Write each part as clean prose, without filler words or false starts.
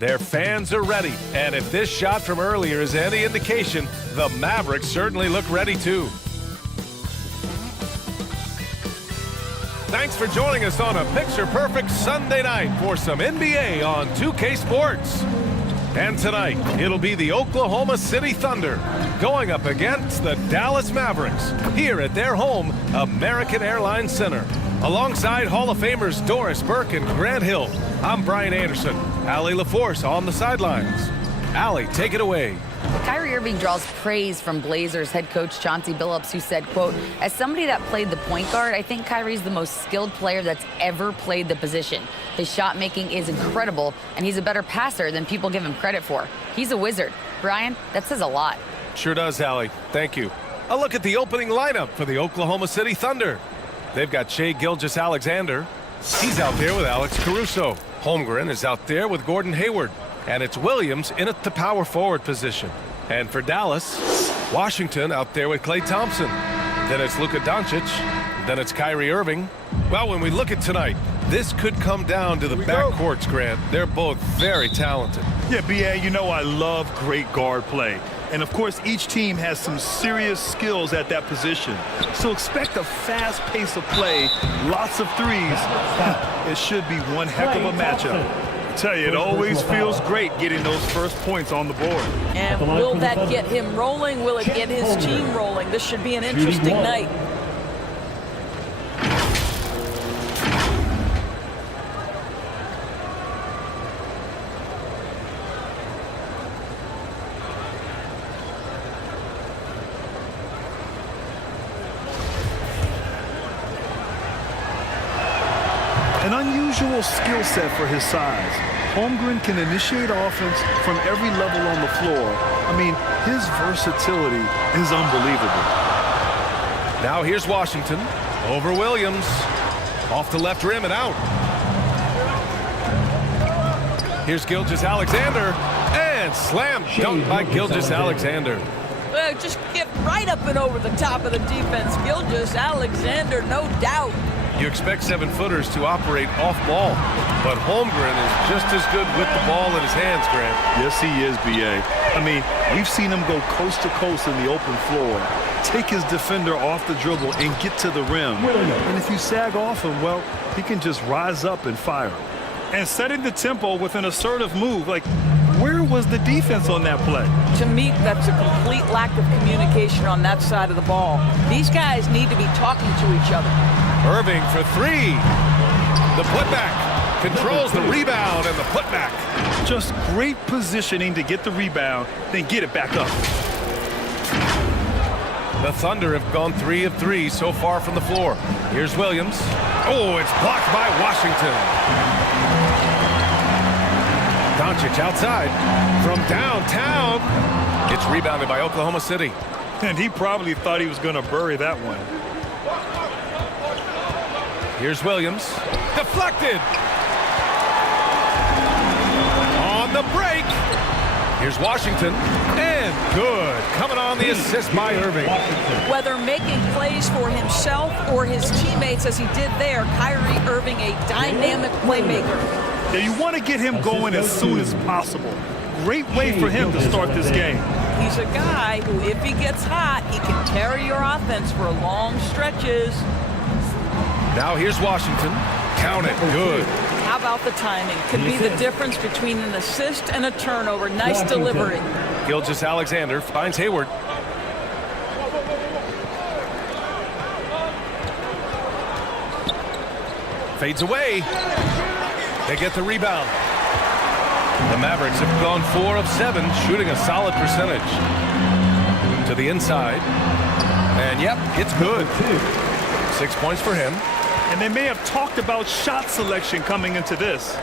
Their fans are ready, and if this shot from earlier is any indication, the Mavericks certainly look ready too. Thanks for joining us on a picture-perfect Sunday night for some NBA on 2K Sports. And tonight, it'll be the Oklahoma City Thunder going up against the Dallas Mavericks here at their home, American Airlines Center. Alongside Hall of Famers Doris Burke and Grant Hill, I'm Brian Anderson. Allie LaForce on the sidelines. Allie, take it away. Kyrie Irving draws praise from Blazers head coach Chauncey Billups, who said, quote, "As somebody that played the point guard, I think Kyrie's the most skilled player that's ever played the position. His shot making is incredible, and he's a better passer than people give him credit for. He's a wizard." Brian, that says a lot. Sure does, Allie. Thank you. A look at the opening lineup for the Oklahoma City Thunder. They've got Shai Gilgeous-Alexander. He's out there with Alex Caruso. Holmgren is out there with Gordon Hayward. And it's Williams in at the power forward position. And for Dallas, Washington out there with Klay Thompson. Then it's Luka Doncic. Then it's Kyrie Irving. Well, when we look at tonight, this could come down to the backcourts, Grant. They're both very talented. Yeah, B.A., you know I love great guard play. And, of course, each team has some serious skills at that position. So expect a fast pace of play, lots of threes. It should be one heck of a matchup. I tell you, it always feels great getting those first points on the board. And will that get him rolling? Will it get his team rolling? This should be an interesting night. An unusual skill set for his size. Holmgren can initiate offense from every level on the floor. I mean, his versatility is unbelievable. Now here's Washington over Williams. Off the left rim and out. Here's Gilgeous-Alexander. And slam dunk by Gilgeous-Alexander. Well, just get right up and over the top of the defense. Gilgeous-Alexander, no doubt. You expect 7-footers to operate off ball, but Holmgren is just as good with the ball in his hands, Grant. Yes, he is, B.A. I mean, we've seen him go coast to coast in the open floor, take his defender off the dribble and get to the rim. And if you sag off him, well, he can just rise up and fire. And setting the tempo with an assertive move, like, where was the defense on that play? To me, that's a complete lack of communication on that side of the ball. These guys need to be talking to each other. Irving for three. The putback. Controls the rebound and the putback. Just great positioning to get the rebound, then get it back up. The Thunder have gone 3 of 3 so far from the floor. Here's Williams. Oh, it's blocked by Washington. Doncic outside from downtown. It's rebounded by Oklahoma City. And he probably thought he was going to bury that one. Here's Williams. Deflected. On the break. Here's Washington. And good. Coming on the assist by Irving. Whether making plays for himself or his teammates as he did there, Kyrie Irving, a dynamic playmaker. Yeah, you want to get him going as soon as possible. Great way for him to start this game. He's a guy who, if he gets hot, he can carry your offense for long stretches. Now here's Washington. Count it. Good. How about the timing? Could be the difference between an assist and a turnover. Nice delivery. Gilgeous-Alexander finds Hayward. Fades away. They get the rebound. The Mavericks have gone 4 of 7, shooting a solid percentage. To the inside. And yep, it's good. 6 points for him. And they may have talked about shot selection coming into this.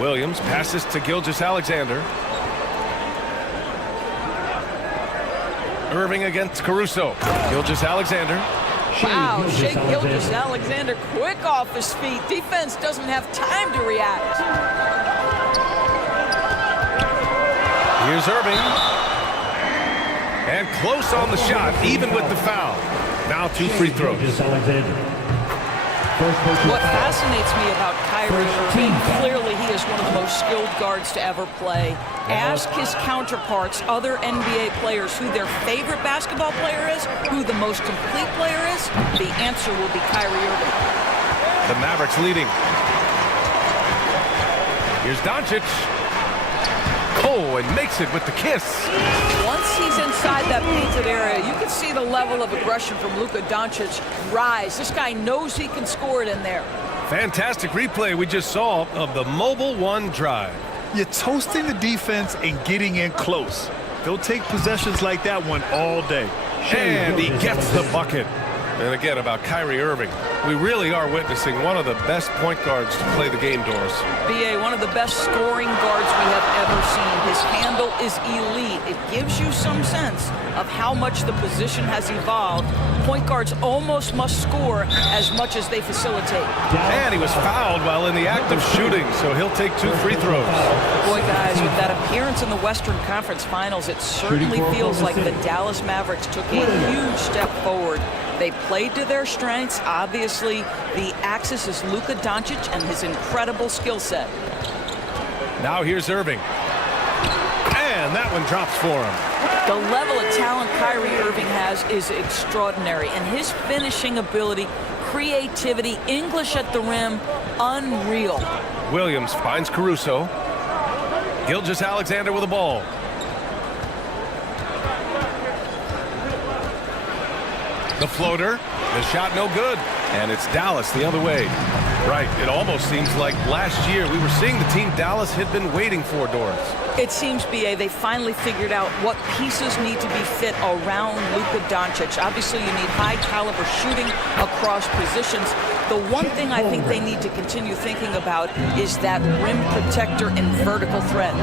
Williams passes to Gilgeous-Alexander. Irving against Caruso. Gilgeous-Alexander. Wow, Shai Gilgeous-Alexander quick off his feet. Defense doesn't have time to react. Here's Irving. And close on the shot, even with the foul. Now 2 free throws. What fascinates me about Kyrie Kyrie Irving. Clearly, he is one of the most skilled guards to ever play. Ask his counterparts, other NBA players, who their favorite basketball player is, who the most complete player is. The answer will be Kyrie Irving. The Mavericks leading. Here's Doncic. Oh, and makes it with the kiss. Once he's inside that painted area, you can see the level of aggression from Luka Doncic rise. This guy knows he can score it in there. Fantastic replay we just saw of the Mobile One drive. You're toasting the defense and getting in close. They'll take possessions like that one all day. And he gets the bucket. And again, about Kyrie Irving, we really are witnessing one of the best point guards to play the game, Doris. BA, one of the best scoring guards we have ever seen. His handle is elite. It gives you some sense of how much the position has evolved. Point guards almost must score as much as they facilitate. And he was fouled while in the act of shooting, so he'll take 2 free throws. Boy, guys, with that appearance in the Western Conference Finals, it certainly feels like the Dallas Mavericks took a huge step forward. They played to their strengths. Obviously, the axis is Luka Doncic and his incredible skill set. Now here's Irving. And that one drops for him. The level of talent Kyrie Irving has is extraordinary, and his finishing ability, creativity, English at the rim, unreal. Williams finds Caruso. Gilgeous-Alexander with the ball. The floater, the shot no good, and it's Dallas the other way. Right, it almost seems like last year we were seeing the team Dallas had been waiting for, Doris. It seems, BA, they finally figured out what pieces need to be fit around Luka Doncic. Obviously, you need high-caliber shooting across positions. The one thing I think they need to continue thinking about is that rim protector and vertical threat.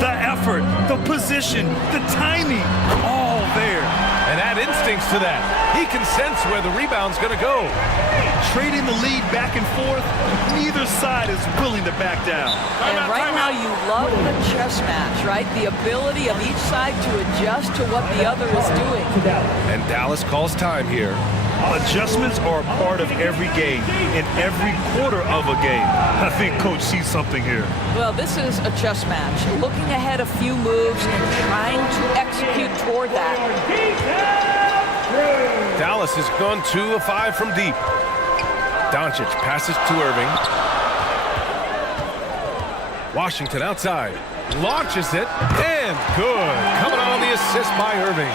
The effort, the position, the timing, all there. And add instincts to that. He can sense where the rebound's going to go. Trading the lead back and forth, neither side is willing to back down. And right now you love the chess match, right? The ability of each side to adjust to what the other is doing. And Dallas calls time here. Adjustments are a part of every game, in every quarter of a game. I think Coach sees something here. Well, this is a chess match. Looking ahead a few moves and trying to execute toward that. Dallas has gone 2 of 5 from deep. Doncic passes to Irving. Washington outside. Launches it. And good. Coming on the assist by Irving.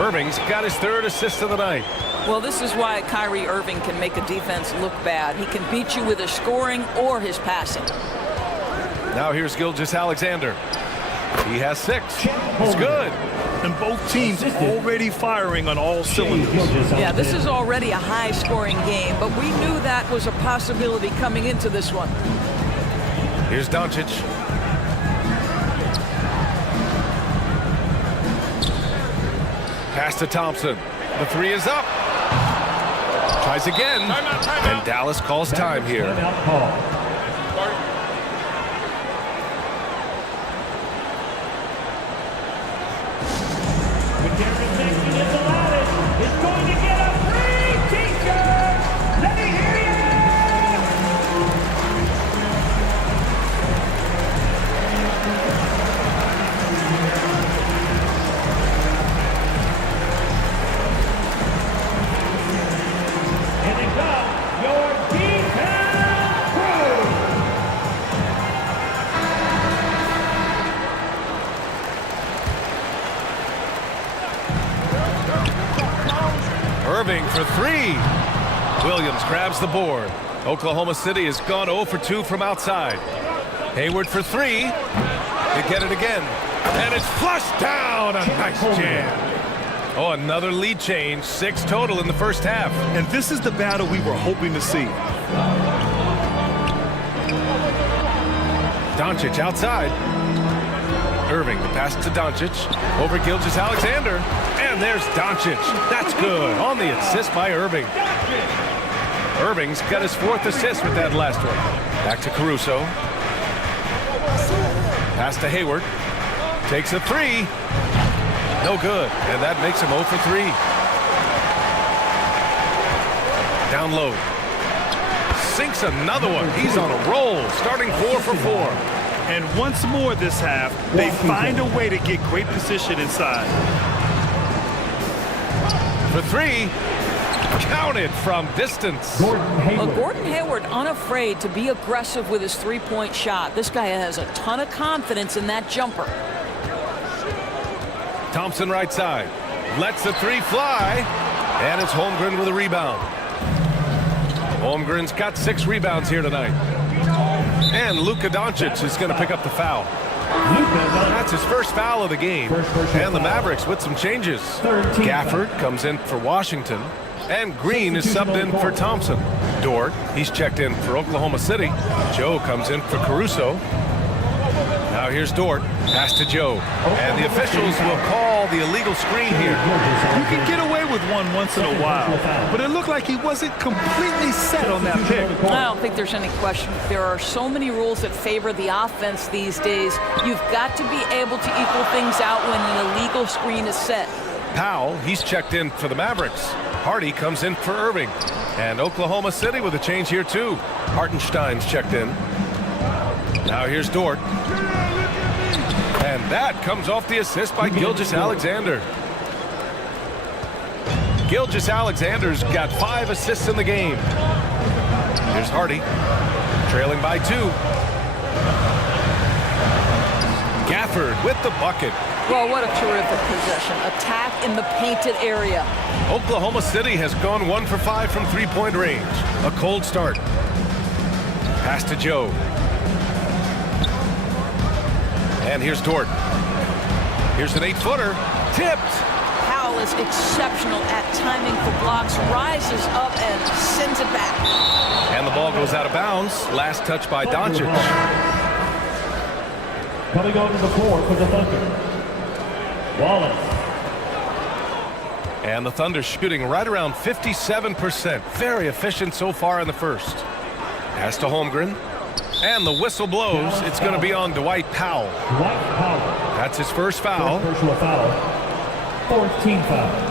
Irving's got his 3rd assist of the night. Well, this is why Kyrie Irving can make a defense look bad. He can beat you with his scoring or his passing. Now here's Gilgeous-Alexander. He has 6. It's good. And both teams already firing on all cylinders. Yeah, this is already a high-scoring game, but we knew that was a possibility coming into this one. Here's Doncic. Pass to Thompson. The 3 is up. Tries again. And Dallas calls time here. Irving for 3. Williams grabs the board. Oklahoma City has gone 0 for 2 from outside. Hayward for 3. They get it again. And it's flushed down. A nice jam. Oh, another lead change. 6 total in the first half. And this is the battle we were hoping to see. Doncic outside. Irving, the pass to Doncic. Over Gilgeous-Alexander. And there's Doncic. That's good. On the assist by Irving. Irving's got his 4th assist with that last one. Back to Caruso. Pass to Hayward. Takes a 3. No good. And that makes him 0 for 3. Down low. Sinks another one. He's on a roll, starting 4 for 4. And once more this half, they find a way to get great position inside. For 3. Counted from distance. Well, Gordon Hayward unafraid to be aggressive with his three-point shot. This guy has a ton of confidence in that jumper. Thompson right side. Lets the 3 fly. And it's Holmgren with a rebound. Holmgren's got 6 rebounds here tonight. And Luka Doncic is going to pick up the foul. That's his first foul of the game. And the Mavericks with some changes. Gafford comes in for Washington. And Green is subbed in for Thompson. Dort, he's checked in for Oklahoma City. Joe comes in for Caruso. Now here's Dort. Pass to Joe. And the officials will call the illegal screen here. You can get away with one once in a while, but it looked like he wasn't completely set on that pick. I don't think there's any question. There are so many rules that favor the offense these days. You've got to be able to equal things out when an illegal screen is set. Powell, he's checked in for the Mavericks. Hardy comes in for Irving. And Oklahoma City with a change here too. Hartenstein's checked in. Now here's Dort. And that comes off the assist by Gilgeous-Alexander. Gilgeous-Alexander's got 5 assists in the game. Here's Hardy, trailing by 2. Gafford with the bucket. Well, what a terrific possession. Attack in the painted area. Oklahoma City has gone 1 for 5 from three-point range. A cold start. Pass to Joe. And here's Dort. Here's an 8-footer. Tipped. Powell is exceptional at timing for blocks, rises up and sends it back. And the ball goes out of bounds. Last touch by Doncic. Coming onto the floor for the Thunder, Wallace. And the Thunder shooting right around 57%. Very efficient so far in the first. Pass to Holmgren. And the whistle blows. It's going to be on Dwight Powell. Dwight Powell. That's his first foul. First personal foul. 4th team foul.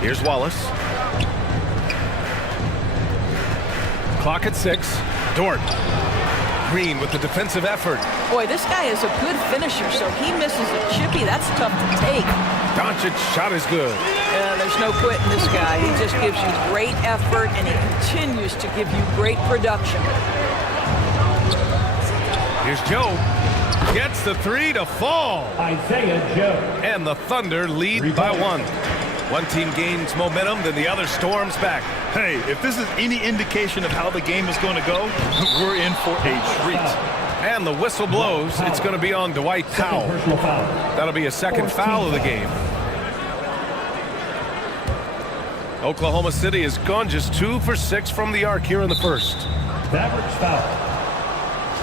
Here's Wallace. Clock at 6. Dort. Green with the defensive effort. Boy, this guy is a good finisher, so he misses a chippy. That's tough to take. Doncic shot is good. Yeah, there's no quitting this guy. He just gives you great effort, and he continues to give you great production. Here's Joe. Gets the 3 to fall. Isaiah Joe. And the Thunder lead by 1. One team gains momentum, then the other storms back. Hey, if this is any indication of how the game is going to go, we're in for a treat. And the whistle blows. It's going to be on Dwight Powell. Personal foul. That'll be a second foul of the game. Oklahoma City has gone just 2 for 6 from the arc here in the first. Mavericks foul.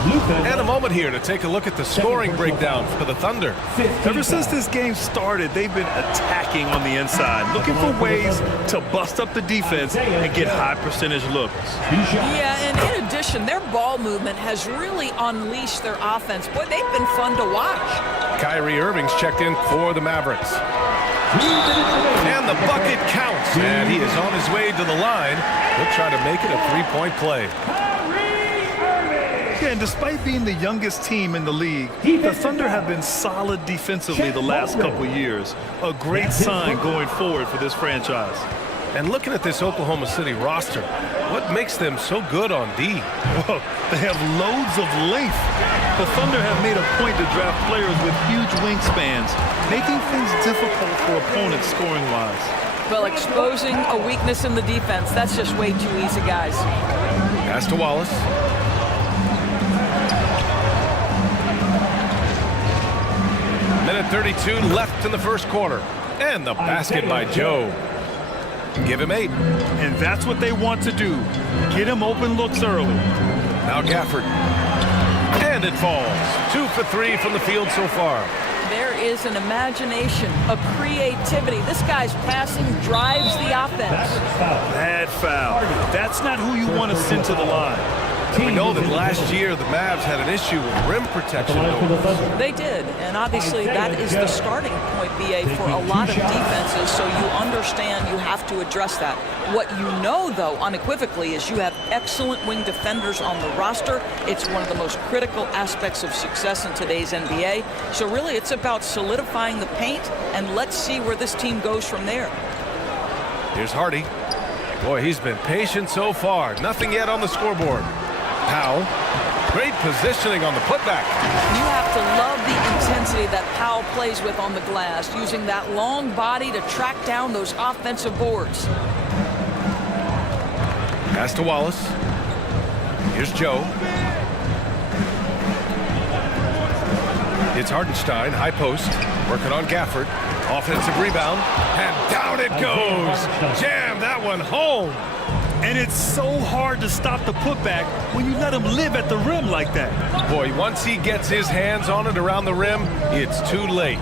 Luka. And a moment here to take a look at the scoring breakdown for the Thunder. Ever since this game started, they've been attacking on the inside, looking for ways to bust up the defense and get high percentage looks. Yeah, and in addition, their ball movement has really unleashed their offense. Boy, they've been fun to watch. Kyrie Irving's checked in for the Mavericks. And the bucket counts. And he is on his way to the line. He'll try to make it a three-point play. Yeah, and despite being the youngest team in the league, the Thunder have been solid defensively the last couple years. A great sign going forward for this franchise. And looking at this Oklahoma City roster, what makes them so good on D? Well, they have loads of length. The Thunder have made a point to draft players with huge wingspans, making things difficult for opponents scoring-wise. Well, exposing a weakness in the defense, that's just way too easy, guys. Pass to Wallace. Minute 32 left in the first quarter. And the basket by Joe. Give him 8. And that's what they want to do. Get him open looks early. Now Gafford. And And it falls. 2 for 3 from the field so far. There is an imagination, a creativity. This guy's passing drives the offense. Bad foul. That's not who you want to send to the line. We know that last year the Mavs had an issue with rim protection. They did, and obviously that is the starting point, BA, for a lot of defenses, so you understand you have to address that. What you know, though, unequivocally, is you have excellent wing defenders on the roster. It's one of the most critical aspects of success in today's NBA. So really, it's about solidifying the paint, and let's see where this team goes from there. Here's Hardy. Boy, he's been patient so far. Nothing yet on the scoreboard. Powell. Great positioning on the putback. You have to love the intensity that Powell plays with on the glass, using that long body to track down those offensive boards. Pass to Wallace. Here's Joe. It's Hartenstein, high post, working on Gafford. Offensive rebound, and down it goes. Jam that one home. And it's so hard to stop the putback when you let him live at the rim like that. Boy, once he gets his hands on it around the rim, it's too late.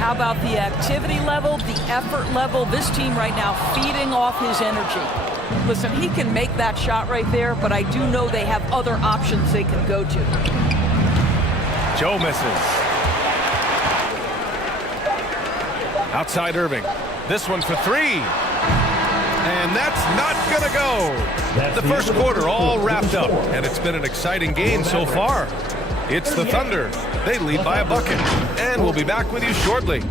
How about the activity level, the effort level? This team right now feeding off his energy. Listen, he can make that shot right there, but I do know they have other options they can go to. Joe misses. Outside Irving. This one for 3. And that's not going to go. The first quarter all wrapped up, and it's been an exciting game so far. It's the Thunder. They lead by a bucket. And we'll be back with you shortly.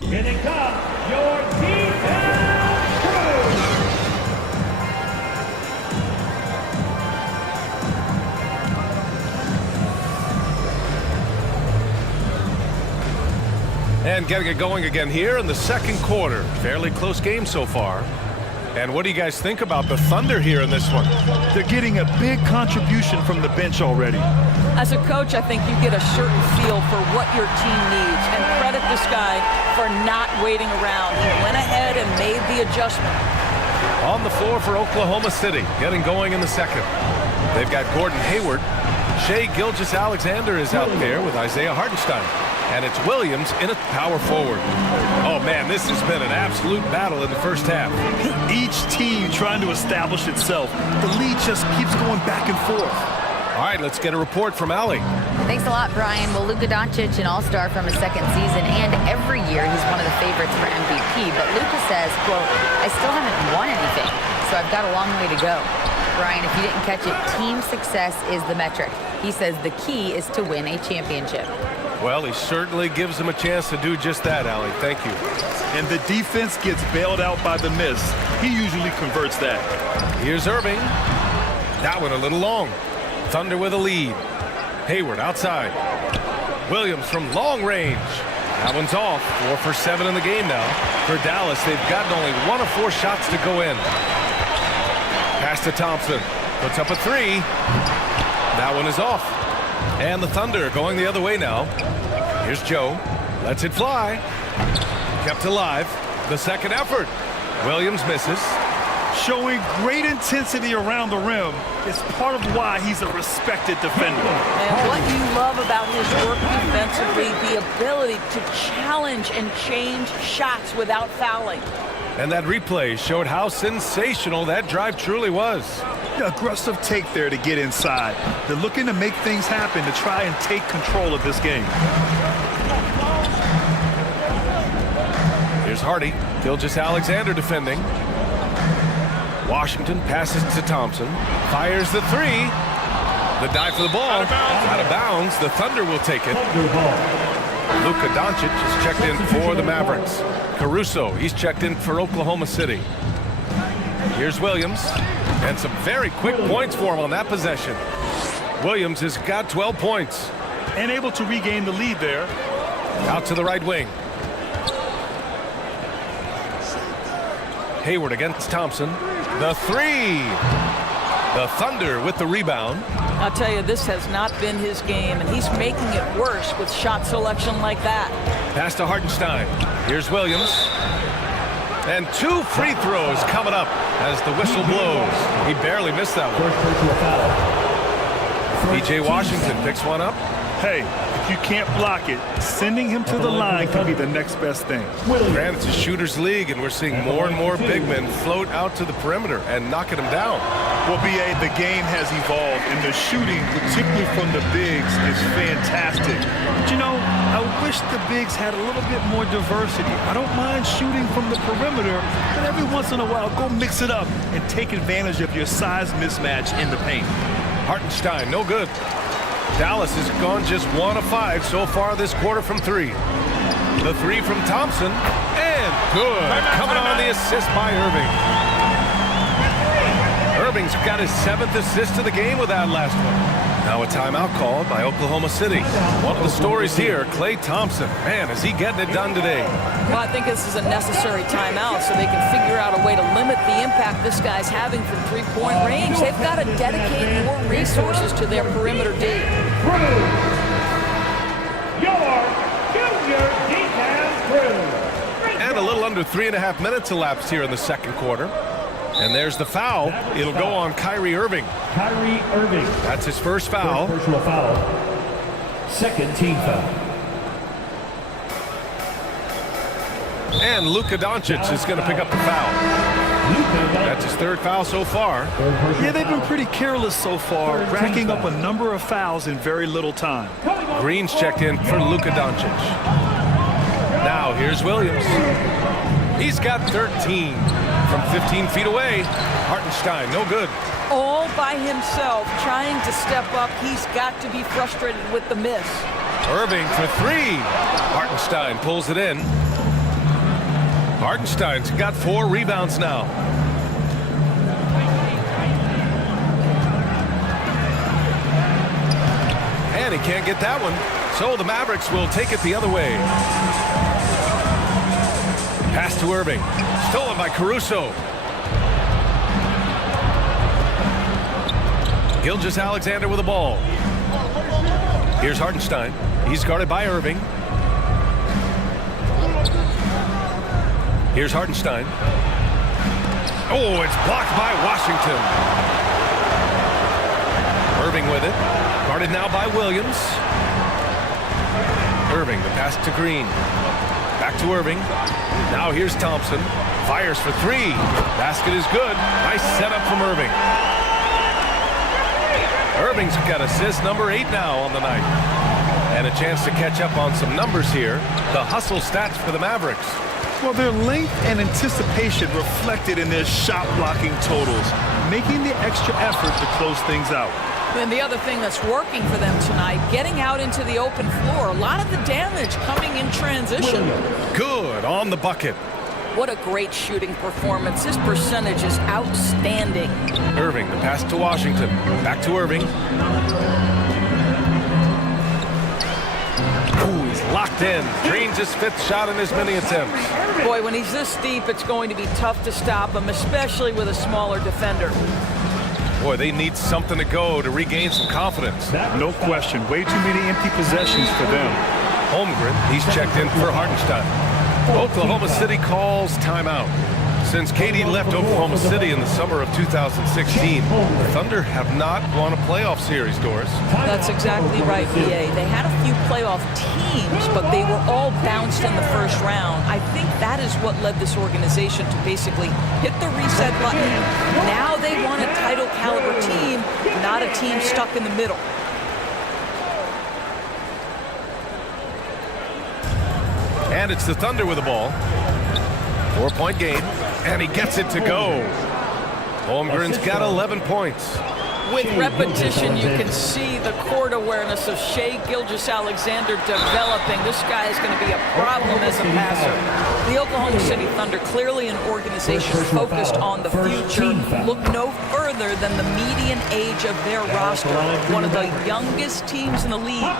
Here they come, your defense crew. And getting it going again here in the second quarter. Fairly close game so far. And what do you guys think about the Thunder here in this one? They're getting a big contribution from the bench already. As a coach, I think you get a certain feel for what your team needs, and credit this guy for not waiting around. He went ahead and made the adjustment. On the floor for Oklahoma City, getting going in the second. They've got Gordon Hayward. Shai Gilgeous-Alexander is out there with Isaiah Hartenstein. And it's Williams in at power forward. Oh, man, this has been an absolute battle in the first half. Each team trying to establish itself. The lead just keeps going back and forth. All right, let's get a report from Allie. Thanks a lot, Brian. Well, Luka Doncic, an all-star from his second season, and every year he's one of the favorites for MVP. But Luka says, quote, I still haven't won anything, so I've got a long way to go. Brian, if you didn't catch it, team success is the metric. He says the key is to win a championship. Well, he certainly gives them a chance to do just that, Allie. Thank you. And the defense gets bailed out by the miss. He usually converts that. Here's Irving. That one a little long. Thunder with a lead. Hayward outside. Williams from long range. That one's off. 4 for 7 in the game now. For Dallas, they've gotten only 1 of 4 shots to go in. Pass to Thompson. Puts up a 3. That one is off. And the Thunder going the other way now. Here's Joe. Lets it fly. Kept alive. The second effort. Williams misses. Showing great intensity around the rim is part of why he's a respected defender. And what you love about his work defensively, the ability to challenge and change shots without fouling. And that replay showed how sensational that drive truly was. Aggressive take there to get inside. They're looking to make things happen to try and take control of this game. Here's Hardy. Gilgeous-Alexander defending. Washington passes to Thompson. Fires the 3. The dive for the ball. Out of bounds. The Thunder will take it. Luka Doncic is checked in for the Mavericks. Caruso, he's checked in for Oklahoma City. Here's Williams. And some very quick points for him on that possession. Williams has got 12 points. And able to regain the lead there. Out to the right wing. Hayward against Thompson. The three. The Thunder with the rebound. I'll tell you, this has not been his game, and he's making it worse with shot selection like that. Pass to Hartenstein. Here's Williams. And 2 free throws coming up as the whistle blows. He barely missed that one. First personal foul. P.J. Washington picks one up. Hey, if you can't block it, sending him to the line can be the next best thing. Granted, it's a shooter's league, and we're seeing more and more big men float out to the perimeter and knocking them down. Well, B.A., the game has evolved, and the shooting, particularly from the bigs, is fantastic. But, you know, I wish the bigs had a little bit more diversity. I don't mind shooting from the perimeter, but every once in a while, go mix it up and take advantage of your size mismatch in the paint. Hartenstein, no good. Dallas has gone just 1 of 5 so far this quarter from 3. The 3 from Thompson, and good. Coming on the assist by Irving. Irving's got his 7th assist of the game with that last one. Now a timeout called by Oklahoma City. One of the stories here, Klay Thompson. Man, is he getting it done today. Well, I think this is a necessary timeout so they can figure out a way to limit the impact this guy's having from three-point range. They've got to dedicate more resources to their perimeter D. Your junior D-Town crew. And a little under 3.5 minutes elapsed here in the second quarter. And there's the foul. It'll go on Kyrie Irving. Kyrie Irving. That's his first foul. First personal foul. Second team foul. And Luka Doncic is going to pick up the foul. That's his 3rd foul so far. Yeah, they've been pretty careless so far, racking up a number of fouls in very little time. Green's checked in for Luka Doncic. Now here's Williams. He's got 13 from 15 feet away. Hartenstein, no good. All by himself, trying to step up. He's got to be frustrated with the miss. Irving for 3. Hartenstein pulls it in. Hartenstein's got 4 rebounds now. And he can't get that one. So the Mavericks will take it the other way. Pass to Irving. Stolen by Caruso. Gilgeous-Alexander with the ball. Here's Hartenstein. He's guarded by Irving. Here's Hartenstein. Oh, it's blocked by Washington. Irving with it. Guarded now by Williams. Irving, the pass to Green. Back to Irving. Now here's Thompson. Fires for 3. Basket is good. Nice setup from Irving. Irving's got assist number 8 now on the night. And a chance to catch up on some numbers here. The hustle stats for the Mavericks. Well, their length and anticipation reflected in their shot blocking totals, making the extra effort to close things out. And the other thing that's working for them tonight, getting out into the open floor. A lot of the damage coming in transition. Good on the bucket. What a great shooting performance. His percentage is outstanding. Irving, the pass to Washington. Back to Irving. Ooh, he's locked in. Drains his 5th shot in as many attempts. Boy, when he's this deep, it's going to be tough to stop him, especially with a smaller defender. Boy, they need something to go to regain some confidence. No question. Way too many empty possessions for them. Holmgren, he's checked in for Hartenstein. Oklahoma City calls timeout. Since KD left Oklahoma City in the summer of 2016, the Thunder have not won a playoff series, Doris. That's exactly right, BA. They had a few playoff teams, but they were all bounced in the first round. I think that is what led this organization to basically hit the reset button. Now they want a title caliber team, not a team stuck in the middle. And it's the Thunder with the ball. 4-point game, and he gets it to go. Holmgren's got 11 points. With repetition, you can see the court awareness of Shai Gilgeous-Alexander developing. This guy is going to be a problem as a passer. The Oklahoma City Thunder, clearly an organization focused on the future. Look no further than the median age of their roster. One of the youngest teams in the league.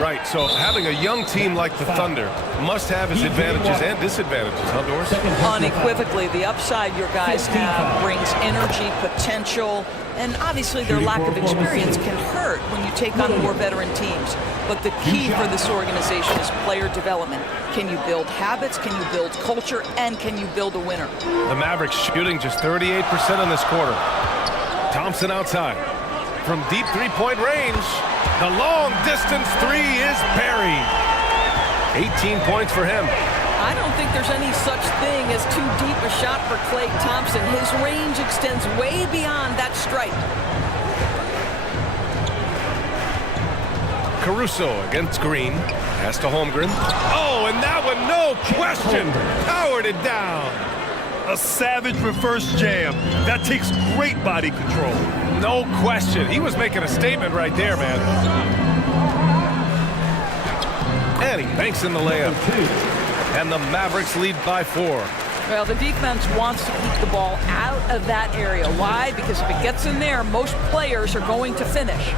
Right, so having a young team like the Thunder must have its advantages and disadvantages, huh, Doris? Unequivocally, the upside your guys have brings energy, potential, and obviously their lack of experience can hurt when you take on more veteran teams. But the key for this organization is player development. Can you build habits? Can you build culture? And can you build a winner? The Mavericks shooting just 38% in this quarter. Thompson outside. From deep three-point range, the long-distance three is buried. 18 points for him. I don't think there's any such thing as too deep a shot for Klay Thompson. His range extends way beyond that stripe. Caruso against Green. Pass to Holmgren. Oh, and that one, no question, powered it down. A savage reverse jam. That takes great body control. No question. He was making a statement right there, man. And he banks in the layup. And the Mavericks lead by 4. Well, the defense wants to keep the ball out of that area. Why? Because if it gets in there, most players are going to finish.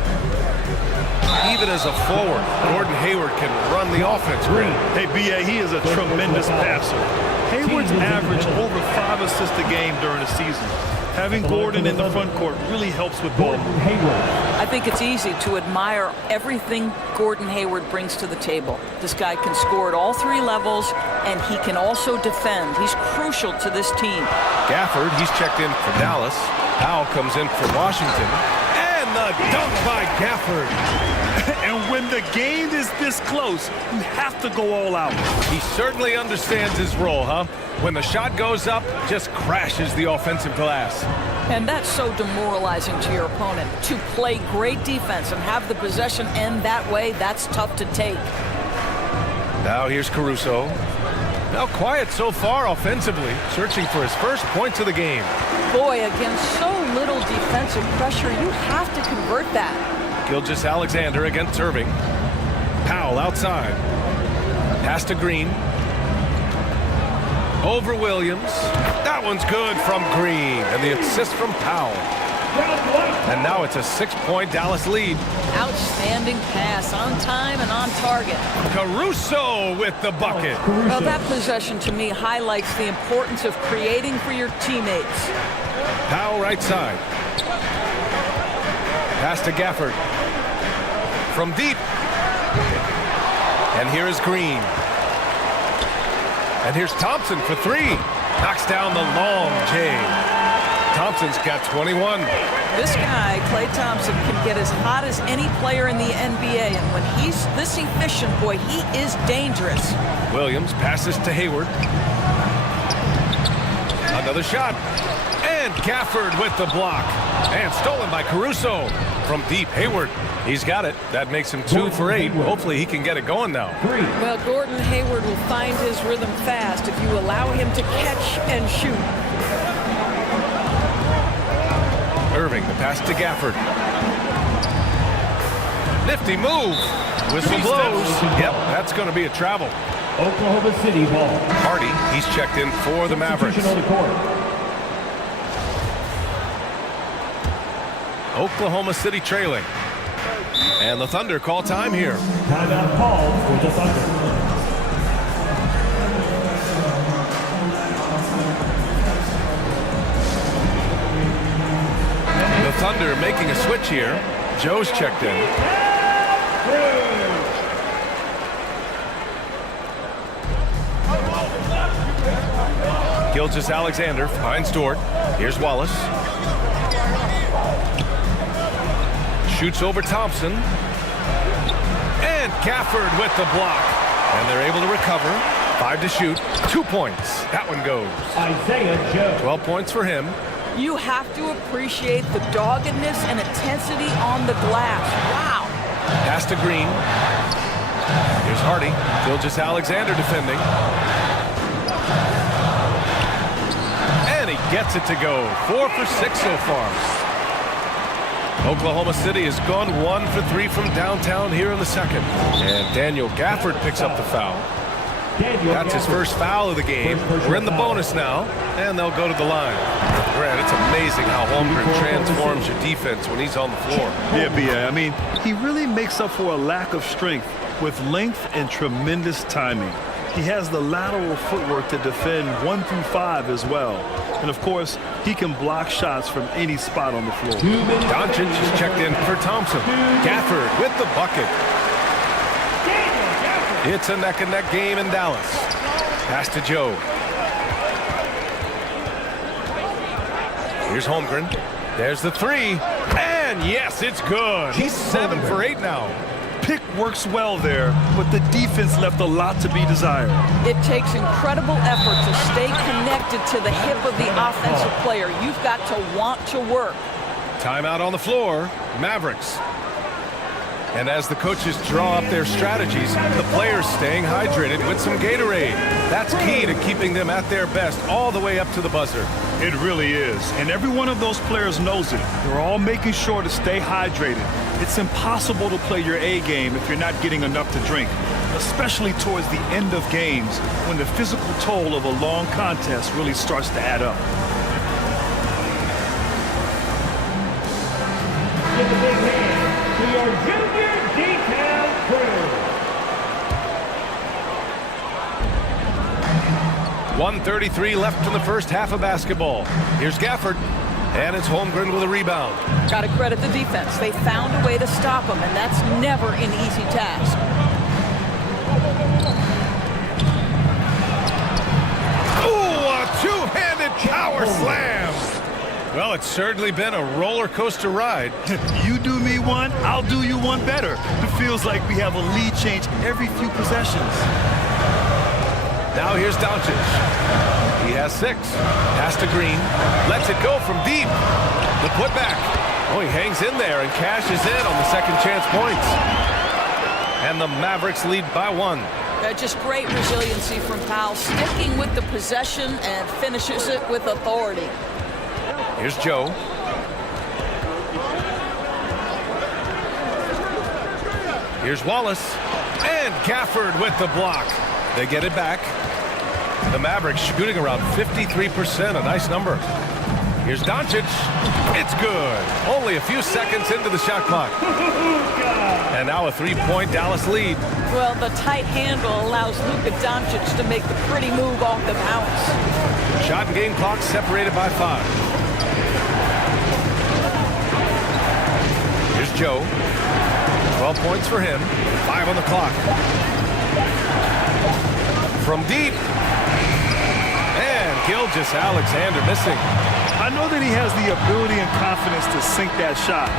Even as a forward, Gordon Hayward can run the offense. Hey, B.A., he is a tremendous passer. Hayward's averaged over 5 assists a game during the season. Having Gordon in the front court really helps with ball. I think it's easy to admire everything Gordon Hayward brings to the table. This guy can score at all 3 levels, and he can also defend. He's crucial to this team. Gafford, he's checked in for Dallas. Powell comes in for Washington. And the dunk by Gafford. And when the game is this close, you have to go all out. He certainly understands his role, huh? When the shot goes up, just crashes the offensive glass. And that's so demoralizing to your opponent. To play great defense and have the possession end that way, that's tough to take. Now here's Caruso. Now quiet so far offensively, searching for his first points of the game. Boy, against so little defensive pressure, you have to convert that. Gilgeous-Alexander against Irving. Powell outside. Pass to Green. Over Williams. That one's good from Green. And the assist from Powell. And now it's a 6-point Dallas lead. Outstanding pass, on time and on target. Caruso with the bucket. Well, that possession to me highlights the importance of creating for your teammates. Powell right side. Pass to Gafford. From deep. And here is Green. And here's Thompson for 3. Knocks down the long J. Thompson's got 21. This guy, Klay Thompson, can get as hot as any player in the NBA. And when he's this efficient, boy, he is dangerous. Williams passes to Hayward. Another shot. And Gafford with the block. And stolen by Caruso. From deep, Hayward. He's got it. That makes him 2 for 8. Hopefully he can get it going now. Well, Gordon Hayward will find his rhythm fast if you allow him to catch and shoot. Irving, the pass to Gafford. Nifty move. Whistle blows. Yep, that's going to be a travel. Oklahoma City ball. Hardy, he's checked in for the Mavericks. Substitution on the court. Oklahoma City trailing. And the Thunder call time here. Timeout called for the Thunder. The Thunder making a switch here. Joe's checked in. Gilgeous-Alexander finds Dort. Here's Wallace. Shoots over Thompson. And Gafford with the block. And they're able to recover. 5 to shoot. 2 points. That one goes. Isaiah Joe. 12 points for him. You have to appreciate the doggedness and intensity on the glass. Wow. Pass to Green. Here's Hardy. Gilgeous-Alexander defending. And he gets it to go. 4 for 6 so far. Oklahoma City has gone 1 for 3 from downtown here in the second. And Daniel Gafford picks up the foul. That's his first foul of the game. We're in the bonus now, and they'll go to the line. Grant, it's amazing how Holmgren transforms your defense when he's on the floor. Yeah, B.A. I mean, he really makes up for a lack of strength with length and tremendous timing. He has the lateral footwork to defend 1 through 5 as well. And, of course, he can block shots from any spot on the floor. Doncic is checked in for Thompson. Gafford with the bucket. It's a neck-and-neck game in Dallas. Pass to Joe. Here's Holmgren. There's the three. And yes, it's good. He's 7 for 8 now. Pick works well there, but the defense left a lot to be desired. It takes incredible effort to stay connected to the hip of the offensive player. You've got to want to work. Timeout on the floor. Mavericks. And as the coaches draw up their strategies, the players staying hydrated with some Gatorade. That's key to keeping them at their best all the way up to the buzzer. It really is. And every one of those players knows it. They're all making sure to stay hydrated. It's impossible to play your A game if you're not getting enough to drink, especially towards the end of games when the physical toll of a long contest really starts to add up. Give a big hand to your junior detail crew. 1:33 left in the first half of basketball. Here's Gafford, and it's Holmgren with a rebound. Got to credit the defense. They found a way to stop him, and that's never an easy task. Ooh, a two-handed power slam. Well, it's certainly been a roller coaster ride. You do me one, I'll do you one better. It feels like we have a lead change every few possessions. Now here's Doncic. He has 6. Pass to Green. Lets it go from deep. The putback. Oh, he hangs in there and cashes in on the second chance points. And the Mavericks lead by 1. Just great resiliency from Powell, sticking with the possession and finishes it with authority. Here's Joe. Here's Wallace. And Gafford with the block. They get it back. The Mavericks shooting around 53%, a nice number. Here's Doncic. It's good. Only a few seconds into the shot clock. And now a 3-point Dallas lead. Well, the tight handle allows Luka Doncic to make the pretty move off the bounce. Shot and game clock separated by 5. Here's Joe. 12 points for him. 5 on the clock. From deep. And Gilgeous-Alexander missing. I know that he has the ability and confidence to sink that shot.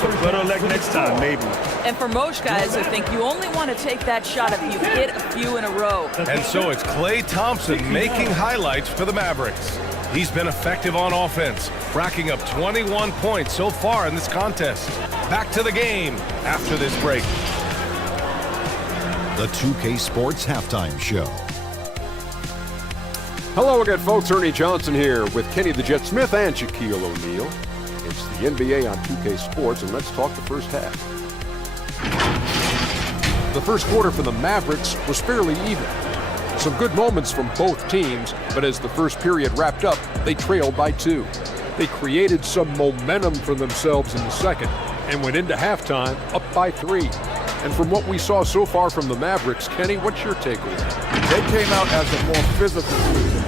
But better luck next time, maybe. And for most guys, I think you only want to take that shot if you hit a few in a row. And so it's Klay Thompson making highlights for the Mavericks. He's been effective on offense, racking up 21 points so far in this contest. Back to the game after this break. The 2K Sports Halftime Show. Hello again, folks. Ernie Johnson here with Kenny the Jet Smith and Shaquille O'Neal. It's the NBA on 2K Sports, and let's talk the first half. The first quarter for the Mavericks was fairly even. Some good moments from both teams, but as the first period wrapped up, they trailed by 2. They created some momentum for themselves in the second and went into halftime up by 3. And from what we saw so far from the Mavericks, Kenny, what's your takeaway? They came out as a more physical team.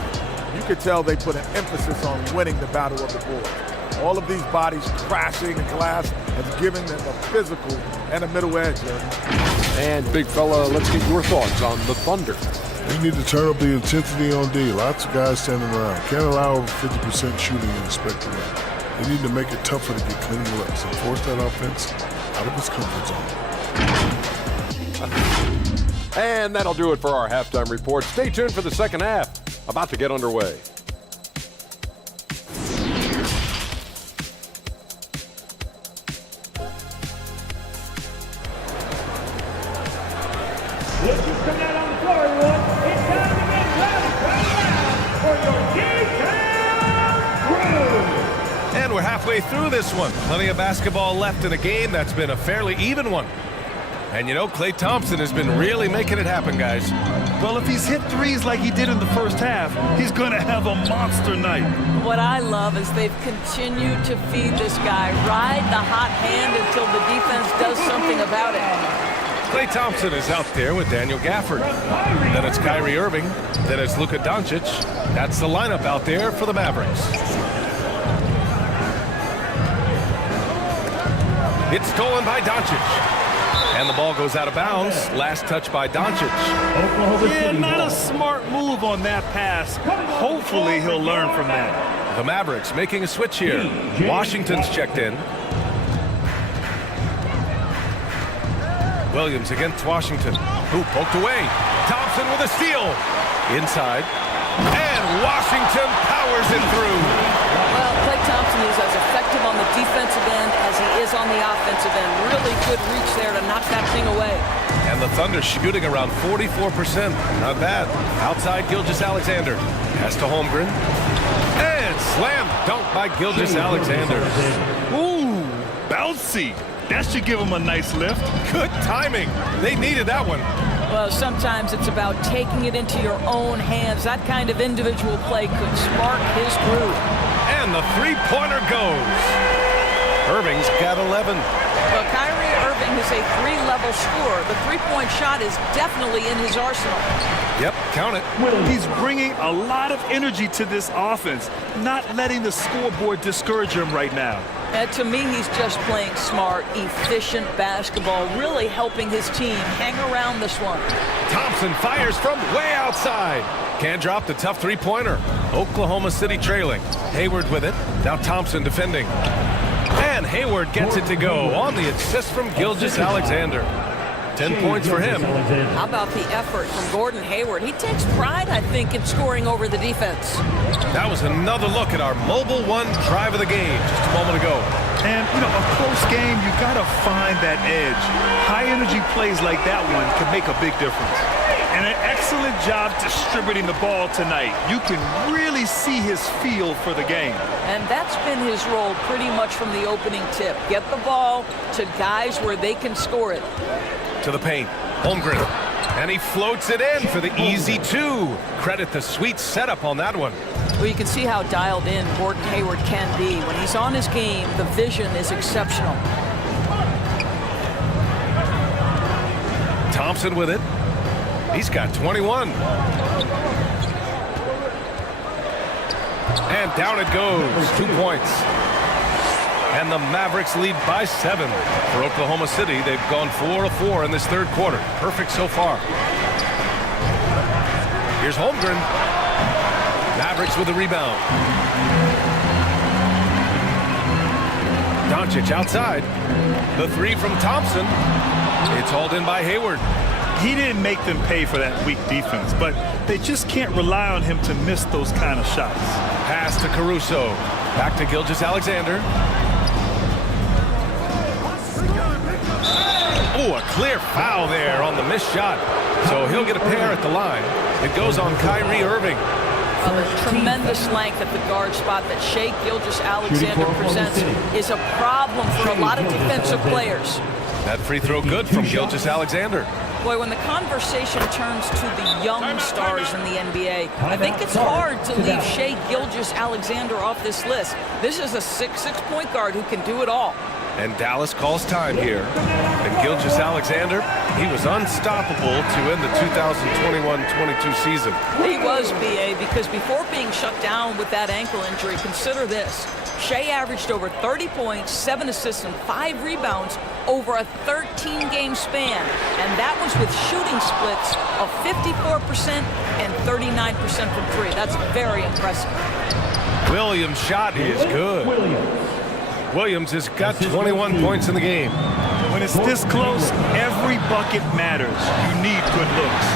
You could tell they put an emphasis on winning the battle of the boards. All of these bodies crashing the glass has given them a physical and a middle edge. And big fella, let's get your thoughts on the Thunder. They need to turn up the intensity on D. Lots of guys standing around. Can't allow over 50% shooting in the spectrum. They need to make it tougher to get clean looks and force that offense out of its comfort zone. And that'll do it for our halftime report. Stay tuned for the second half, about to get underway. Let's just come out on the floor, everyone. It's time to get ready for your detail crew. And we're halfway through this one. Plenty of basketball left in a game that's been a fairly even one. And you know, Klay Thompson has been really making it happen, guys. Well, if he's hit threes like he did in the first half, he's going to have a monster night. What I love is they've continued to feed this guy, ride the hot hand until the defense does something about it. Klay Thompson is out there with Daniel Gafford. Then it's Kyrie Irving. Then it's Luka Doncic. That's the lineup out there for the Mavericks. It's stolen by Doncic. And the ball goes out of bounds. Last touch by Doncic. Yeah, not a smart move on that pass. Hopefully he'll learn from that. The Mavericks making a switch here. Washington's checked in. Williams against Washington. Who poked away. Thompson with a steal. Inside. And Washington powers it through. Well, Klay Thompson is as effective on the defensive end as he is on the offensive end. Really good reach there to knock that thing away. And the Thunder shooting around 44%. Not bad. Outside Gilgeous-Alexander. Pass to Holmgren. And slam dunk by Gilgeous-Alexander. Ooh, bouncy. That should give him a nice lift. Good timing. They needed that one. Well, sometimes it's about taking it into your own hands. That kind of individual play could spark his groove. And the three-pointer goes. Irving's got 11. Well, Kyrie Irving is a three-level scorer. The three-point shot is definitely in his arsenal. Yep, count it. He's bringing a lot of energy to this offense, not letting the scoreboard discourage him right now. And to me, he's just playing smart, efficient basketball, really helping his team hang around this one. Thompson fires from way outside. Can't drop the tough three-pointer. Oklahoma City trailing. Hayward with it. Now Thompson defending. And Hayward gets it to go on the assist from Gilgeous-Alexander. 10 points for him. How about the effort from Gordon Hayward? He takes pride, I think, in scoring over the defense. That was another look at our Mobile One drive of the game just a moment ago. And, you know, a close game, you got to find that edge. High-energy plays like that one can make a big difference. And an excellent job distributing the ball tonight. You can really see his feel for the game. And that's been his role pretty much from the opening tip. Get the ball to guys where they can score it. To the paint. Holmgren. And he floats it in for the easy two. Credit the sweet setup on that one. Well, you can see how dialed in Gordon Hayward can be. When he's on his game, the vision is exceptional. Thompson with it. He's got 21. And down it goes. 2 points. And the Mavericks lead by 7. For Oklahoma City, they've gone 4 of 4 in this third quarter. Perfect so far. Here's Holmgren. Mavericks with the rebound. Doncic outside. The three from Thompson. It's hauled in by Hayward. He didn't make them pay for that weak defense, but they just can't rely on him to miss those kind of shots. Pass to Caruso. Back to Gilgeous-Alexander. Oh, a clear foul there on the missed shot. So he'll get a pair at the line. It goes on Kyrie Irving. Well, the tremendous length at the guard spot that Shai Gilgeous-Alexander presents is a problem for a lot of defensive players. That free throw good from Gilgeous-Alexander. Boy, when the conversation turns to the young stars in the NBA, I think it's hard to leave Shai Gilgeous-Alexander off this list. This is a 6'6" point guard who can do it all. And Dallas calls time here. And Gilgeous-Alexander, he was unstoppable to end the 2021-22 season. He was, B.A., because before being shut down with that ankle injury, consider this. Shai averaged over 30 points, 7 assists, and 5 rebounds over a 13-game span. And that was with shooting splits of 54% and 39% from 3. That's very impressive. Williams' shot is good. Williams has got 21 points in the game. When it's this close, every bucket matters. You need good looks.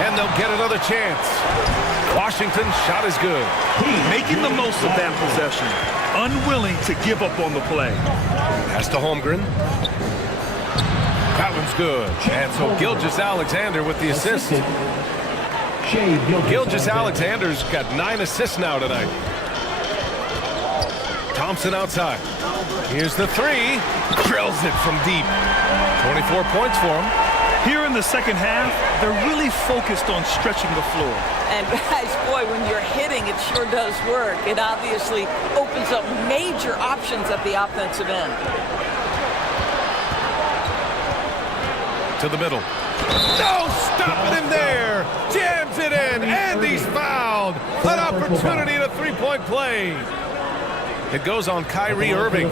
And they'll get another chance. Washington's shot is good. Making the most of that possession. Unwilling to give up on the play. Pass to Holmgren. That one's good. And so Gilgeous-Alexander with the assist. Gilgeous-Alexander's got 9 assists now tonight. Thompson outside. Here's the three. Drills it from deep. 24 points for them. Here in the second half, they're really focused on stretching the floor. And guys, boy, when you're hitting, it sure does work. It obviously opens up major options at the offensive end. To the middle. No, stopping him there. Jams it in, and he's fouled. An opportunity and a three-point play. It goes on Kyrie Irving.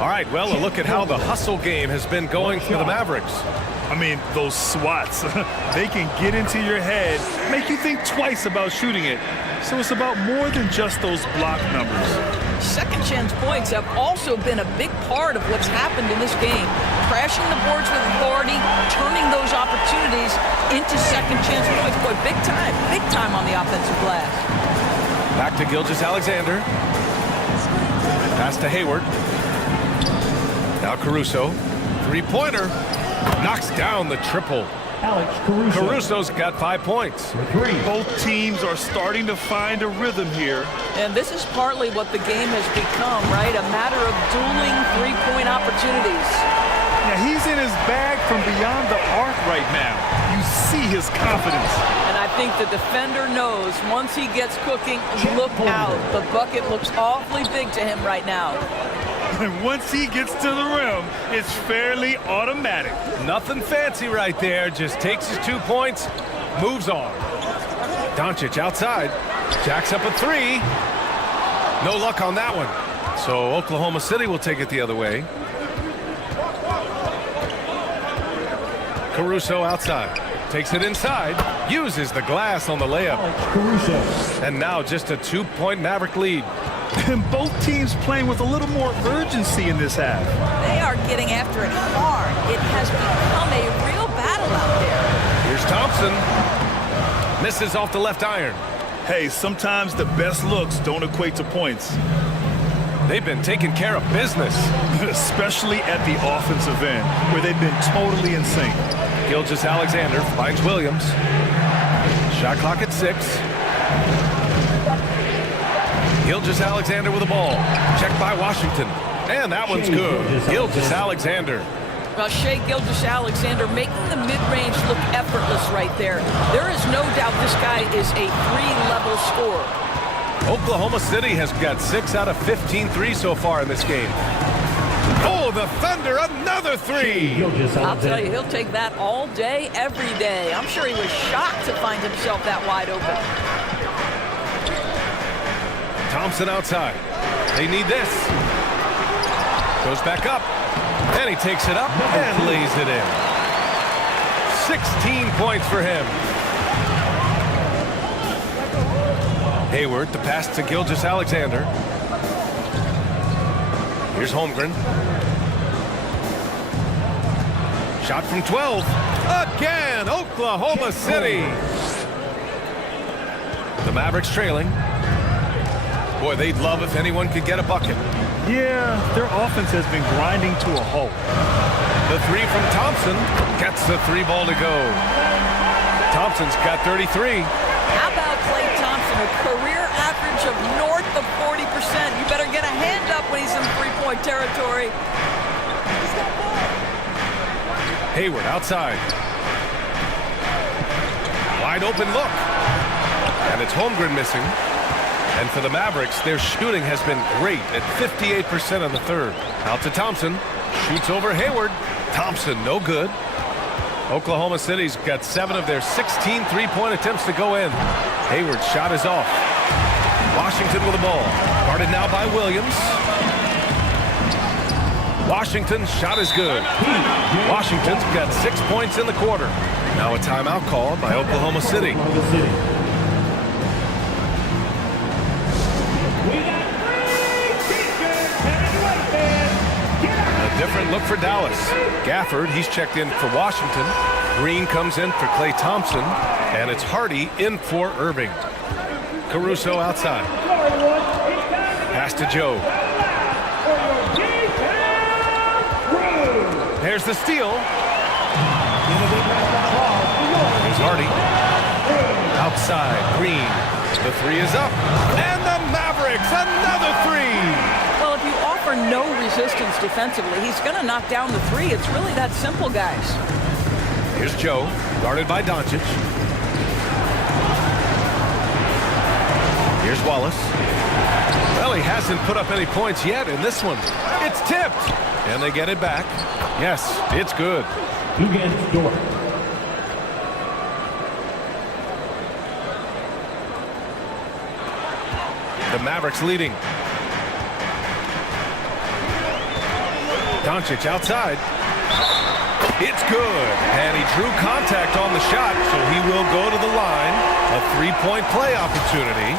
All right, well, a look at how the hustle game has been going for the Mavericks. I mean, those swats, they can get into your head, make you think twice about shooting it. So it's about more than just those block numbers. Second chance points have also been a big part of what's happened in this game. Crashing the boards with authority, turning those opportunities into second chance points. Boy, big time on the offensive glass. Back to Gilgeous-Alexander. Pass to Hayward. Now Caruso. Three-pointer. Knocks down the triple. Alex Caruso. Caruso's got 5 points. Both teams are starting to find a rhythm here. And this is partly what the game has become, right? A matter of dueling three-point opportunities. Yeah, he's in his bag from beyond the arc right now. You see his confidence. And I think the defender knows once he gets cooking, look out. The bucket looks awfully big to him right now. And once he gets to the rim, it's fairly automatic. Nothing fancy right there. Just takes his 2 points, moves on. Doncic outside. Jacks up a three. No luck on that one. So Oklahoma City will take it the other way. Caruso outside. Takes it inside. Uses the glass on the layup. Caruso. And now just a 2-point Maverick lead. And both teams playing with a little more urgency in this half. They are getting after it hard. It has become a real battle out there. Here's Thompson. Misses off the left iron. Hey, sometimes the best looks don't equate to points. They've been taking care of business. Especially at the offensive end, where they've been totally in sync. Gilgeous-Alexander finds Williams. Shot clock at 6. Gilgeous-Alexander with the ball. Checked by Washington. And that one's good. Gilgeous-Alexander. Well, Shai Gilgeous-Alexander making the mid-range look effortless right there. There is no doubt this guy is a three-level scorer. Oklahoma City has got 6 out of 15 threes so far in this game. Oh, the Thunder, another three. I'll tell you, he'll take that all day, every day. I'm sure he was shocked to find himself that wide open. Thompson outside. They need this. Goes back up. And he takes it up and lays it in. 16 points for him. Hayward, the pass to Gilgeous-Alexander. Here's Holmgren. Shot from 12. Again, Oklahoma City. The Mavericks trailing. Boy, they'd love if anyone could get a bucket. Yeah, their offense has been grinding to a halt. The three from Thompson gets the three ball to go. Thompson's got 33. How about Klay Thompson, a career average of north of 40%. You better get a hand up when he's in three-point territory. Hayward outside. Wide open look. And it's Holmgren missing. And for the Mavericks, their shooting has been great at 58% in the third. Out to Thompson. Shoots over Hayward. Thompson, no good. Oklahoma City's got 7 of their 16 three-point attempts to go in. Hayward's shot is off. Washington with the ball. Guarded now by Williams. Washington's shot is good. Washington's got 6 points in the quarter. Now a timeout called by Oklahoma City. Different look for Dallas. Gafford, he's checked in for Washington. Green comes in for Klay Thompson. And it's Hardy in for Irving. Caruso outside. Pass to Joe. There's the steal. Here's Hardy. Outside, Green. The three is up. And the Mavericks, another three. Well, if you offer offer no resistance defensively. He's going to knock down the three. It's really that simple, guys. Here's Joe, guarded by Doncic. Here's Wallace. Well, he hasn't put up any points yet in this one. It's tipped, and they get it back. Yes, it's good. Against Dort. The Mavericks leading. Doncic outside. It's good, and he drew contact on the shot, so he will go to the line. A three-point play opportunity.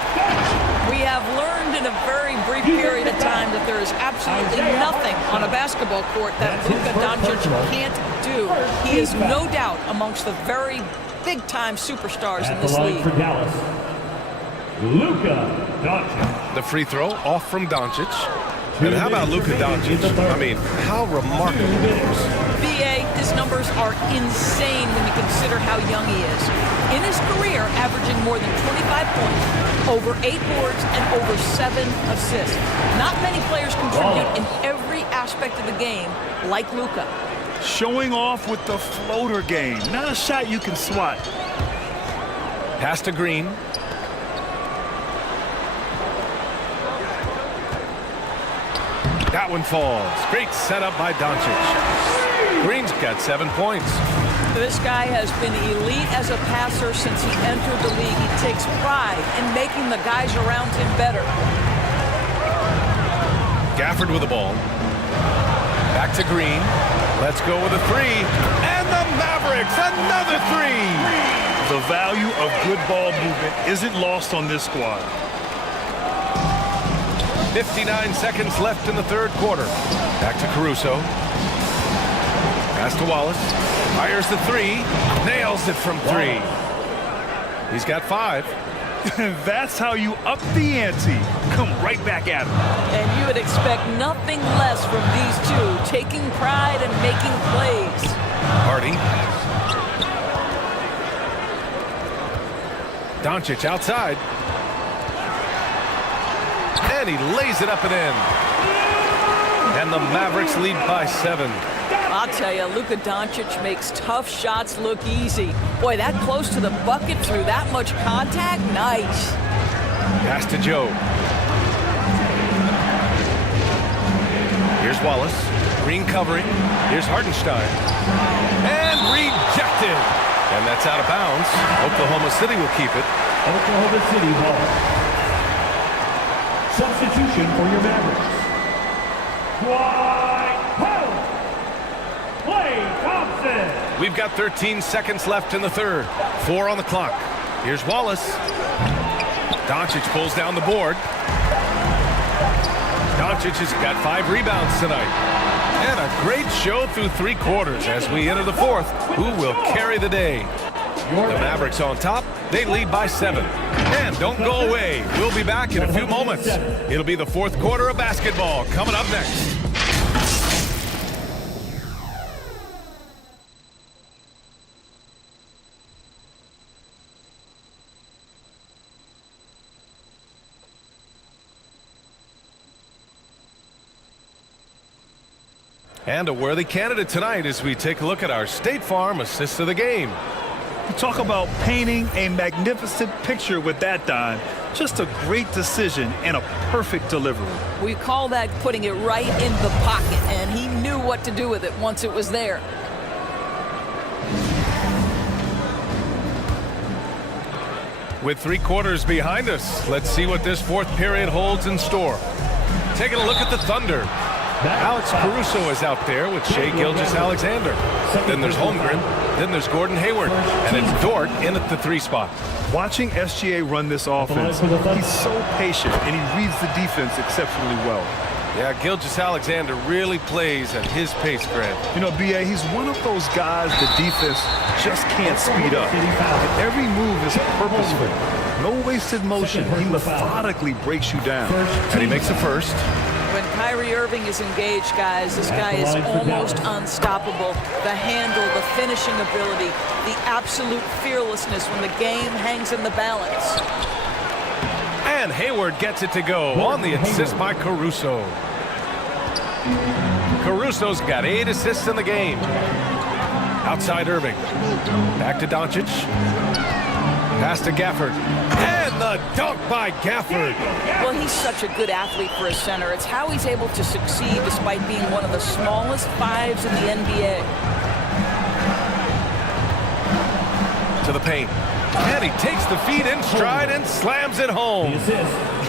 We have learned in a very brief period of time that there is absolutely nothing on a basketball court that Luka Doncic can't do. He is no doubt amongst the very big-time superstars in this league. For Dallas, Luka Doncic. The free throw off from Doncic. And how about Luka Doncic? I mean, how remarkable it is. BA, his numbers are insane when you consider how young he is. In his career, averaging more than 25 points, over 8 boards, and over 7 assists. Not many players contribute in every aspect of the game like Luka. Showing off with the floater game. Not a shot you can swat. Pass to Green. That one falls. Great setup by Doncic. Green's got 7 points. This guy has been elite as a passer since he entered the league. He takes pride in making the guys around him better. Gafford with the ball. Back to Green. Let's go with a three. And the Mavericks, another three. The value of good ball movement isn't lost on this squad. 59 seconds left in the third quarter. Back to Caruso. Pass to Wallace. Fires the three. Nails it from 3. He's got 5. That's how you up the ante. Come right back at him. And you would expect nothing less from these two, taking pride and making plays. Hardy. Doncic outside. And he lays it up and in. And the Mavericks lead by 7. I'll tell you, Luka Doncic makes tough shots look easy. Boy, that close to the bucket through that much contact, nice. Pass to Joe. Here's Wallace. Green covering. Here's Hartenstein. And rejected. And that's out of bounds. Oklahoma City will keep it. Oklahoma City ball. Substitution for your Mavericks. Dwight Howard. Klay Thompson. We've got 13 seconds left in the third. 4 on the clock. Here's Wallace. Doncic pulls down the board. Doncic has got 5 rebounds tonight. And a great show through 3 quarters as we enter the fourth. Who will carry the day? The Mavericks on top. They lead by 7. And don't go away. We'll be back in a few moments. It'll be the fourth quarter of basketball coming up next. And a worthy candidate tonight as we take a look at our State Farm assist of the game. You talk about painting a magnificent picture with that, Don. Just a great decision and a perfect delivery. We call that putting it right in the pocket, and he knew what to do with it once it was there. With 3 quarters behind us, let's see what this fourth period holds in store. Taking a look at the Thunder. Alex Caruso is out there with Shai Gilgeous-Alexander. Then there's Holmgren. Then there's Gordon Hayward. And it's Dort in at the 3 spot. Watching SGA run this offense, he's so patient and he reads the defense exceptionally well. Yeah, Gilgeous-Alexander really plays at his pace, Grant. You know, B.A., he's one of those guys the defense just can't speed up. And every move is purposeful. No wasted motion. He methodically breaks you down. And he makes the first. When Kyrie Irving is engaged, guys, this guy is almost unstoppable. The handle, the finishing ability, the absolute fearlessness when the game hangs in the balance. And Hayward gets it to go on the assist by Caruso. Caruso's got 8 assists in the game. Outside Irving. Back to Doncic. Pass to Gafford. And the dunk by Gafford. Well, he's such a good athlete for a center. It's how he's able to succeed despite being one of the smallest fives in the NBA. To the paint. And he takes the feed in stride and slams it home.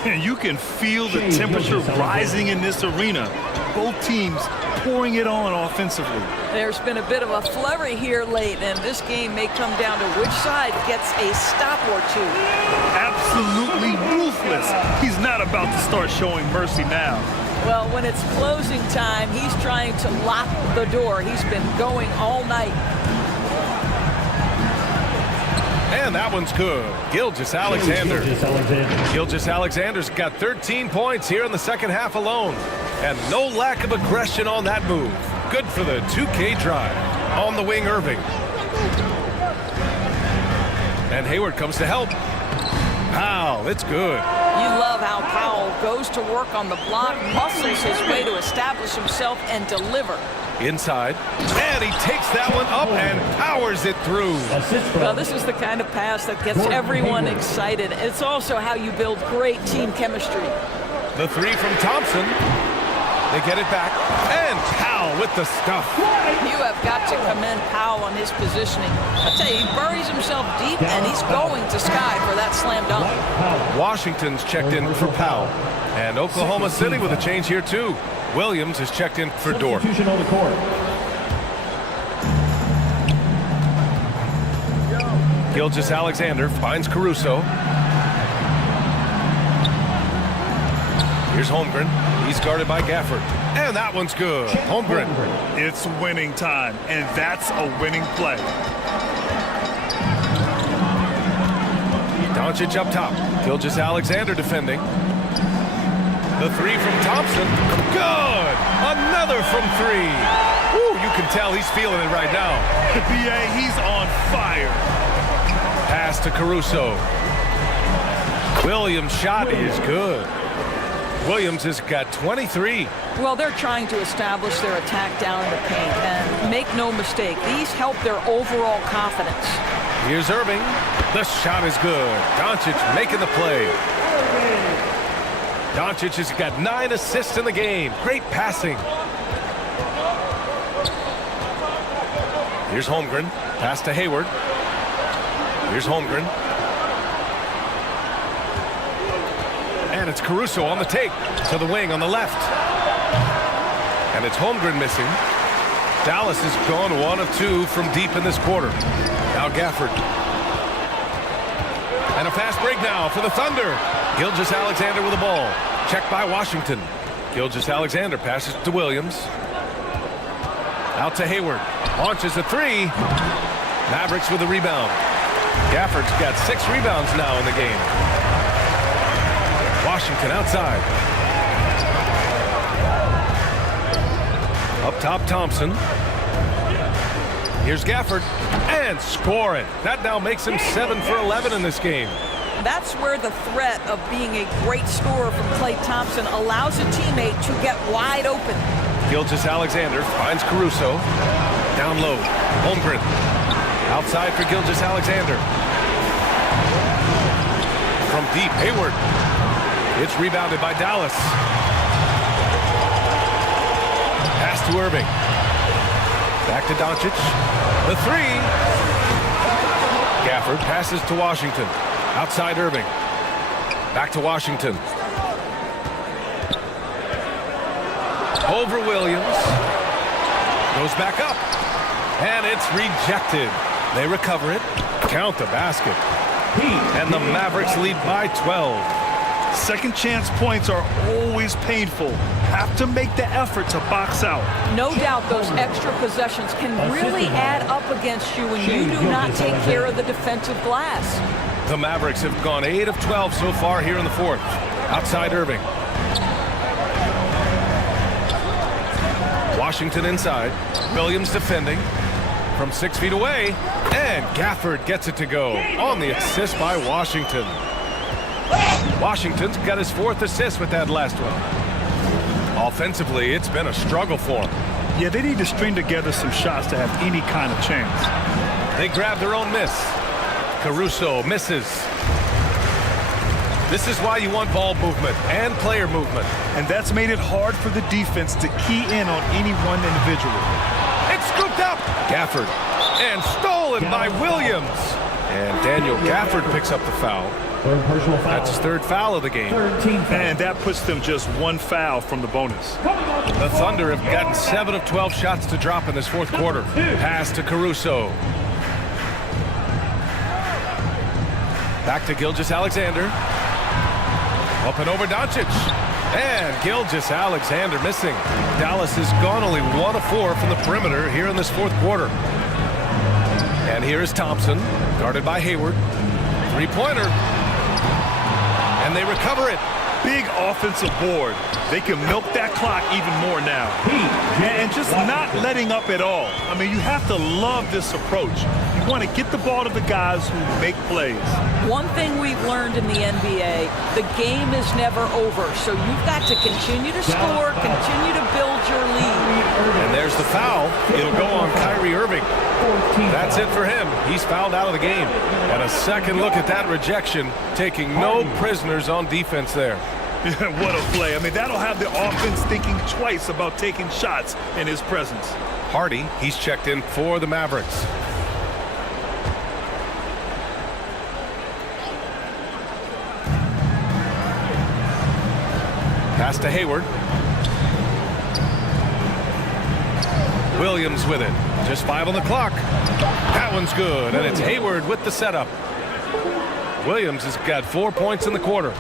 And you can feel the temperature rising in this arena. Both teams pouring it on offensively. There's been a bit of a flurry here late, and this game may come down to which side gets a stop or two. Absolutely ruthless. He's not about to start showing mercy now. Well, when it's closing time, he's trying to lock the door. He's been going all night. And that one's good. Gilgeous-Alexander. Gilgeous-Alexander's got 13 points here in the second half alone. And no lack of aggression on that move. Good for the 2K drive. On the wing, Irving. And Hayward comes to help. Powell, it's good. You love how Powell goes to work on the block, muscles his way to establish himself and deliver. Inside. And he takes that one up and powers it through. Well, this is the kind of pass that gets everyone excited. It's also how you build great team chemistry. The 3 from Thompson. They get it back. And Powell with the stuff. You have got to commend Powell on his positioning. I tell you, he buries himself deep, and he's going to sky for that slam dunk. Washington's checked in for Powell. And Oklahoma City with a change here, too. Williams is checked in for Dort. Gilgeous-Alexander finds Caruso. Here's Holmgren. He's guarded by Gafford. And that one's good. Holmgren. It's winning time, and that's a winning play. Doncic up top. Gilgeous-Alexander defending. The 3 from Thompson. Good! Another from 3. Ooh, you can tell he's feeling it right now. The BA, he's on fire. Pass to Caruso. Williams' shot is good. Williams has got 23. Well, they're trying to establish their attack down in the paint, and make no mistake, these help their overall confidence. Here's Irving. The shot is good. Doncic making the play. Doncic has got 9 assists in the game. Great passing. Here's Holmgren. Pass to Hayward. Here's Holmgren. And it's Caruso on the take. To the wing on the left. And it's Holmgren missing. Dallas has gone 1 of 2 from deep in this quarter. Now Gafford. And a fast break now for the Thunder. Gilgeous-Alexander with the ball. Checked by Washington. Gilgeous-Alexander passes to Williams. Out to Hayward. Launches a 3. Mavericks with the rebound. Gafford's got 6 rebounds now in the game. Washington outside. Up top, Thompson. Here's Gafford. And score it. That now makes him 7 for 11 in this game. That's where the threat of being a great scorer from Klay Thompson allows a teammate to get wide open. Gilgeous-Alexander finds Caruso. Down low. Holmgren. Outside for Gilgeous-Alexander. From deep, Hayward. It's rebounded by Dallas. Pass to Irving. Back to Doncic. The 3. Gafford passes to Washington. Outside Irving. Back to Washington. Over Williams. Goes back up. And it's rejected. They recover it. Count the basket. And the Mavericks lead by 12. Second chance points are always painful. Have to make the effort to box out. No doubt those extra possessions can really add up against you when you do not take care of the defensive glass. The Mavericks have gone 8 of 12 so far here in the 4th. Outside Irving. Washington inside. Williams defending from 6 feet away. And Gafford gets it to go on the assist by Washington. Washington's got his 4th assist with that last one. Offensively, it's been a struggle for them. Yeah, they need to string together some shots to have any kind of chance. They grab their own miss. Caruso misses. This is why you want ball movement and player movement. And that's made it hard for the defense to key in on any one individual. It's scooped up. Gafford. And stolen by Williams. And Daniel Gafford picks up the foul. That's his third foul of the game. And that puts them just one foul from the bonus. The Thunder have gotten 7 of 12 shots to drop in this fourth quarter. Pass to Caruso. Back to Gilgeous-Alexander. Up and over Doncic. And Gilgeous-Alexander missing. Dallas has gone only 1 of 4 from the perimeter here in this fourth quarter. And here is Thompson, guarded by Hayward. Three-pointer. And they recover it. Big offensive board. They can milk that clock even more now. And just not letting up at all. I mean, you have to love this approach. You want to get the ball to the guys who make plays. One thing we've learned in the NBA, the game is never over. So you've got to continue to score, continue to build your lead. And there's the foul. It'll go on Kyrie Irving. That's it for him. He's fouled out of the game. And a second look at that rejection, taking no prisoners on defense there. What a play. I mean, that'll have the offense thinking twice about taking shots in his presence. Hardy, he's checked in for the Mavericks. Pass to Hayward. Williams with it. Just 5 on the clock. That one's good, and it's Hayward with the setup. Williams has got 4 points in the quarter.